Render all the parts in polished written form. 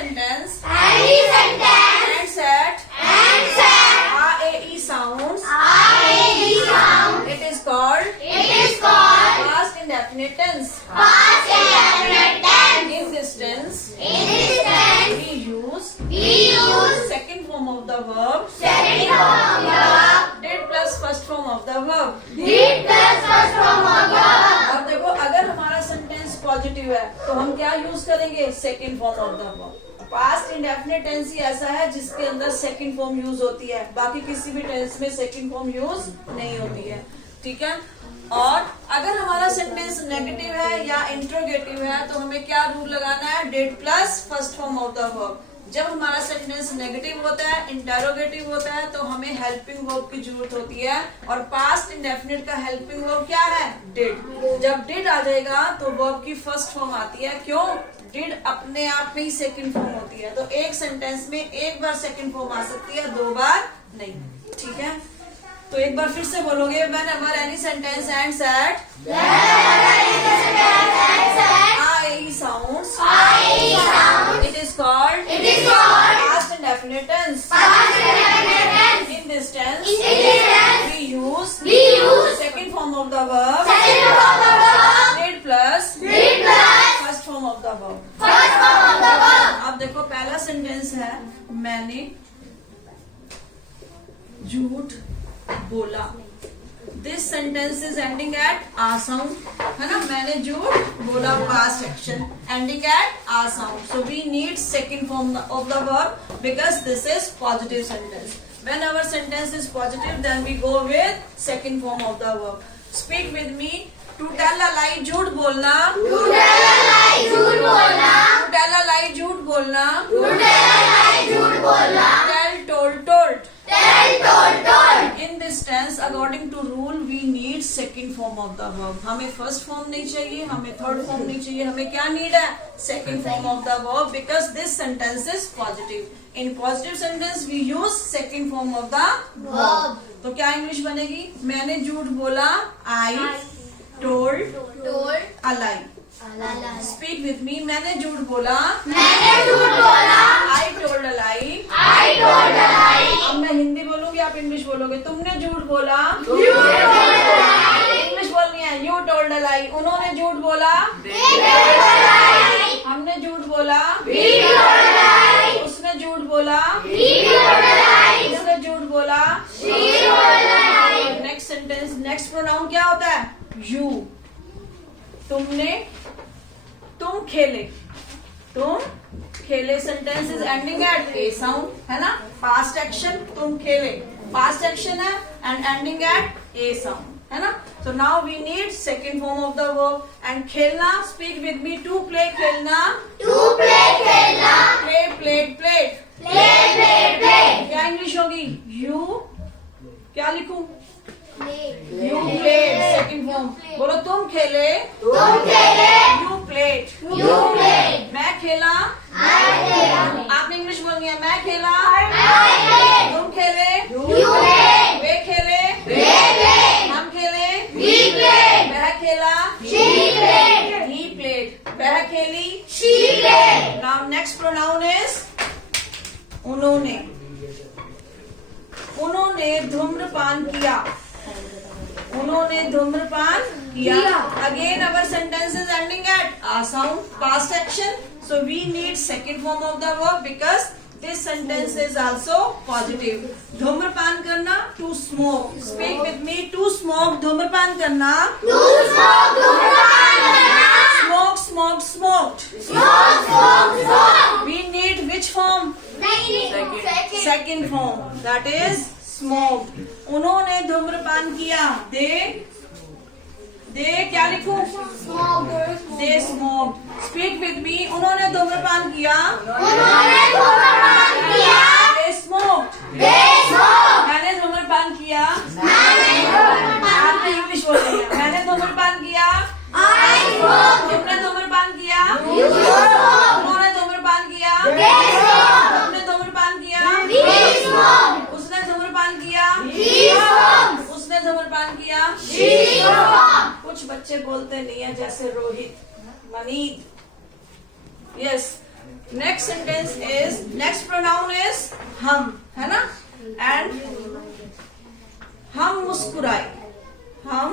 sentence Any sentence ends at RAE sounds. It is called past indefinite tense. past indefinite tense. In this tense, In this tense, we use second form of the verb second form of the verb, did plus first form of the verb. did plus first form of the verb. अब देखो, अगर हमारा sentence positive है तो हम क्या use करेंगे? Second form of the verb. Past indefinite tense ही ऐसा है जिसके अंदर सेकंड फॉर्म यूज होती है, बाकी किसी भी टेंस में सेकंड फॉर्म यूज नहीं होती है. ठीक है. और अगर हमारा सेंटेंस नेगेटिव है या इंट्रोगेटिव है तो हमें क्या रूल लगाना है? Did plus first form of the verb. जब हमारा सेंटेंस नेगेटिव होता है, इंटेरोगेटिव होता है, तो हमें हेल्पिंग वर्ब की जरूरत होती है. और पास्ट इंडेफिनिट का हेल्पिंग वर्ब क्या है? डिड. जब डिड आ जाएगा तो वर्ब की फर्स्ट फॉर्म आती है. क्यों? डिड अपने आप में ही सेकंड फॉर्म होती है. तो एक सेंटेंस में एक बार सेकंड फॉर्म आ सकती है, दो बार नहीं. ठीक है. तो एक बार फिर से बोलोगे, whenever any sentence ends at IE sounds, it is called past indefinite tense. In this tense, we use second form of the verb did plus first form of the verb. अब देखो, पहला सेंटेंस है, मैंने झूठ बोला. This sentence is ending at uh sound, है ना. मैंने झूठ बोला, past action ending at uh sound. So we need second form of the verb because this is positive sentence. When our sentence is positive then we go with second form of the verb. Speak with me. To tell a lie, झूठ बोलना. To tell a lie, झूठ बोलना. Tell, told, told. In this tense, according to rule, we need second form of the verb. हमें first form नहीं चाहिए, हमें third form नहीं चाहिए, हमें क्या need है? Second form of the verb because this sentence is positive. In positive sentence, we use second form of the verb. तो क्या इंग्लिश बनेगी? मैंने झूठ बोला, I told a lie. Speak with me. मैंने झूठ बोला, I told a lie. अब मैं हिंदी बोलूंगी, आप इंग्लिश बोलोगे. तुमने झूठ बोला, इंग्लिश बोलनी है. You told a lie. उन्होंने झूठ बोला, हमने झूठ बोला, उसने झूठ बोला, इसने झूठ बोला. नेक्स्ट सेंटेंस, नेक्स्ट प्रोनाउन क्या होता है? You. तुमने, तुम खेले, sentence is ending at a sound, है ना. पास्ट एक्शन, तुम खेले, पास्ट एक्शन है and ending at a sound, है ना. So now we need second form of the verb. And खेलना, speak with me. To play, खेलना. Play, played, played. क्या इंग्लिश होगी? यू, क्या लिखूं? You played. सेकंड फॉर्म बोलो. तुम खेले, यू प्लेड. मैं खेला, आपने इंग्लिश बोलनी है. मैं खेला, तुम खेले, वे खेले, हम खेले, वह खेला, ही प्लेड. वह खेली. नाउ नेक्स्ट प्रोनाउन इज उन्होंने. उन्होंने धूम्रपान किया. उन्होंने धूम्रपान किया. Again our sentence is ending at uh sound, past action. So we need second form of the verb because this sentence is also positive. धूम्रपान करना, to smoke. Speak with me. To smoke, धूम्रपान करना. Smoke, smoke, smoked. We need which form? Second form, that is smoked. उन्होंने धूम्रपान किया. They क्या लिखूं? They smoked. Speak with me. उन्होंने धूम्रपान किया. They smoked. मैंने धूम्रपान किया. आपने इंग्लिश बोल रही है. मैंने धूम्रपान किया. तुमने धूम्रपान किया. उन्होंने धूम्रपान किया. तुमने धूम्रपान किया. उसने धूम्रपान किया. उसने धूम्रपान किया. कुछ बच्चे बोलते नहीं है, जैसे Rohit, Maneet. Yes, next sentence is, next pronoun is हम, है ना? एंड हम मुस्कुराए, हम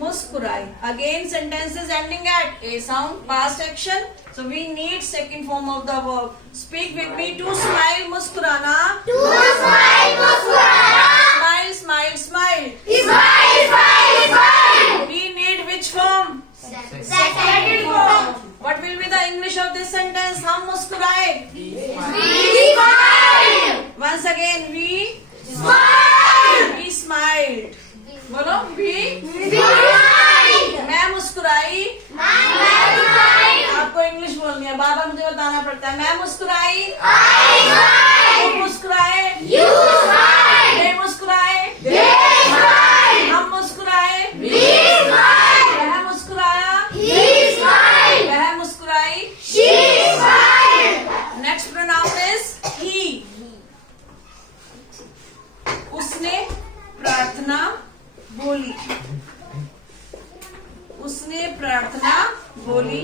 मुस्कुराए. Again sentences ending at a sound, past action. So we need second form of the verb. Speak with me. To smile, muskurana. To smile, muskurana. Smile, smile, smile. Smile, smile, smile. We need which form? Second form. What will be the English of this sentence? हम मुस्कुराए. We smile. Once again, we Smile. smiled. बोलो, we. We smile. मैं मुस्कुराई. I smile. आपको इंग्लिश बोलनी है, बार बार मुझे बताना पड़ता है. मैं मुस्कुराई. I smile. तुम मुस्कुराए. You smile. वे मुस्कुराए. They smile. हम मुस्कुराए. We smile. वह मुस्कुराया. He smile. वह मुस्कुराई. She smile. Next pronoun is he. उसने प्रार्थना बोली. उसने प्रार्थना बोली.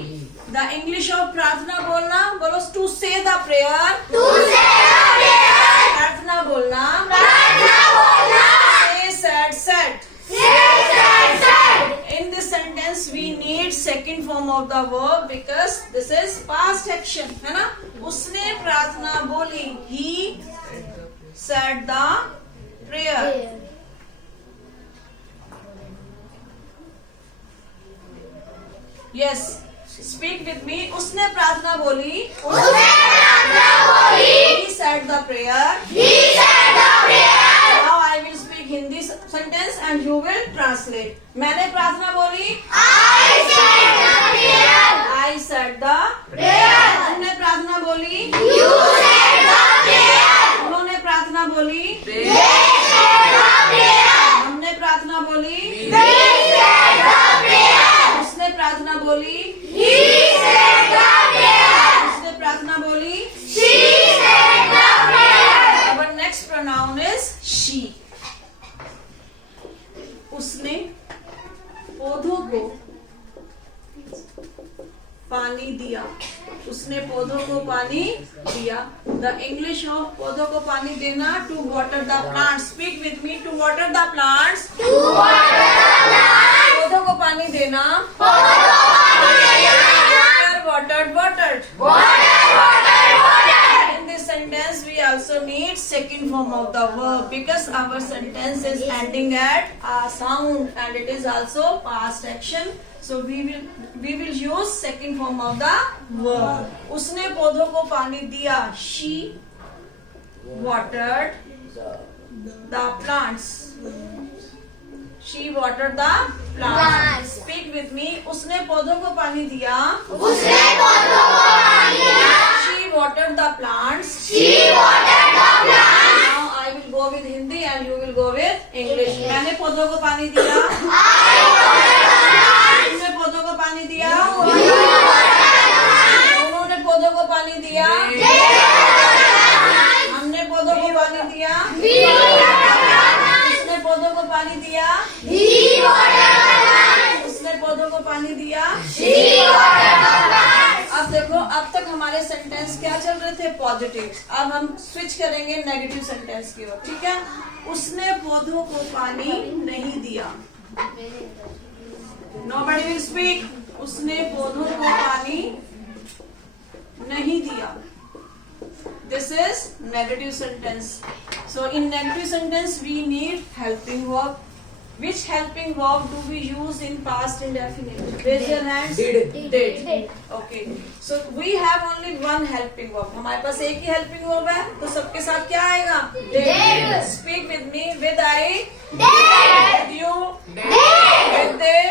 द इंग्लिश ऑफ प्रार्थना बोलना, बोलो, टू से the prayer. To say the prayer. प्रार्थना बोलना. प्रार्थना बोलना. Say said said. Say said said. In this sentence we need second form of the verb because this is past action, है ना? उसने प्रार्थना बोली. He said the prayer. Yes, speak with me. उसने प्रार्थना बोली. उसने प्रार्थना बोली. He said the prayer. He said the prayer. Now I will speak Hindi sentence and you will translate. मैंने प्रार्थना बोली. I said the prayer. I said the Prayer. तुमने प्रार्थना बोली. You said the prayer. उन्होंने प्रार्थना बोली. They said the prayer. हमने प्रार्थना बोली. They said the prayer. उसने प्रार्थना बोली. He said the prayer. उसने प्रार्थना बोली. She said the prayer. Our next pronoun is she. उसने पौधों को पानी दिया. उसने पौधों को पानी दिया. द इंग्लिश ऑफ पौधों को पानी देना, to water the plants. Speak with me. To water the plants. To water the plant. पौधों को पानी देना. पौधों को पानी देना. Watered, watered. Water, water, water. In this sentence we also need second form of the verb because our sentence is ending at a sound and it is also past action. So we will use second form of the verb. उसने पौधों को पानी दिया. She watered the plants. She watered the plants. Speak with me. उसने पौधों को पानी दिया. उसने पौधों को पानी दिया. She watered the plants. She watered the plant. Now I will go with Hindi and you will go with English. मैंने पौधों को पानी दिया. I watered the plant. तुमने पौधों को पानी दिया. You watered the plant. उन्होंने पौधों को पानी दिया. They watered the plant. हमने पौधों को पानी दिया. We watered the plant. उसने पौधों को पानी दिया. He watered the plant. उसने पौधों को पानी दिया. She watered the plant. अब देखो, अब तक हमारे सेंटेंस क्या चल रहे थे? पॉजिटिव. अब हम स्विच करेंगे नेगेटिव सेंटेंस की ओर. ठीक है? उसने पौधों को पानी नहीं दिया. Nobody will speak. उसने पौधों को पानी नहीं दिया. This is negative sentence. So in negative sentence we need helping verb. Which helping verb do we use in past indefinite? Raise your hands. Did. Okay. So we have only one helping verb. हमारे पास एक ही helping verb है, तो सबके साथ क्या आएगा? Did. Speak with me. With I. Did. With you. Did. With they.